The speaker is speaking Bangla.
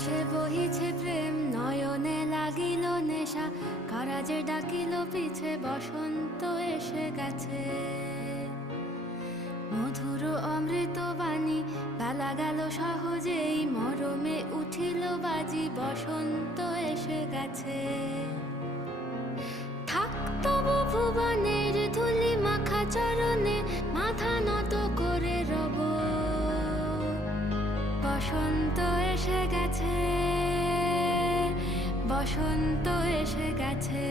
আকাশে বহিছে প্রেম, নয়নে লাগিল নেশা, কারাজে ডাকিল পিছে, বসন্ত এসে গেছে। মধুর অমৃত বাণী, বেলা গেল সহজেই, মরমে উঠিল বাজি, বসন্ত এসে গেছে। থাক তবু ভুবনের ধুলি মাখা চরণে, মাথা নত করে রব। বসন্ত এসে গেছে, বসন্ত এসে গেছে।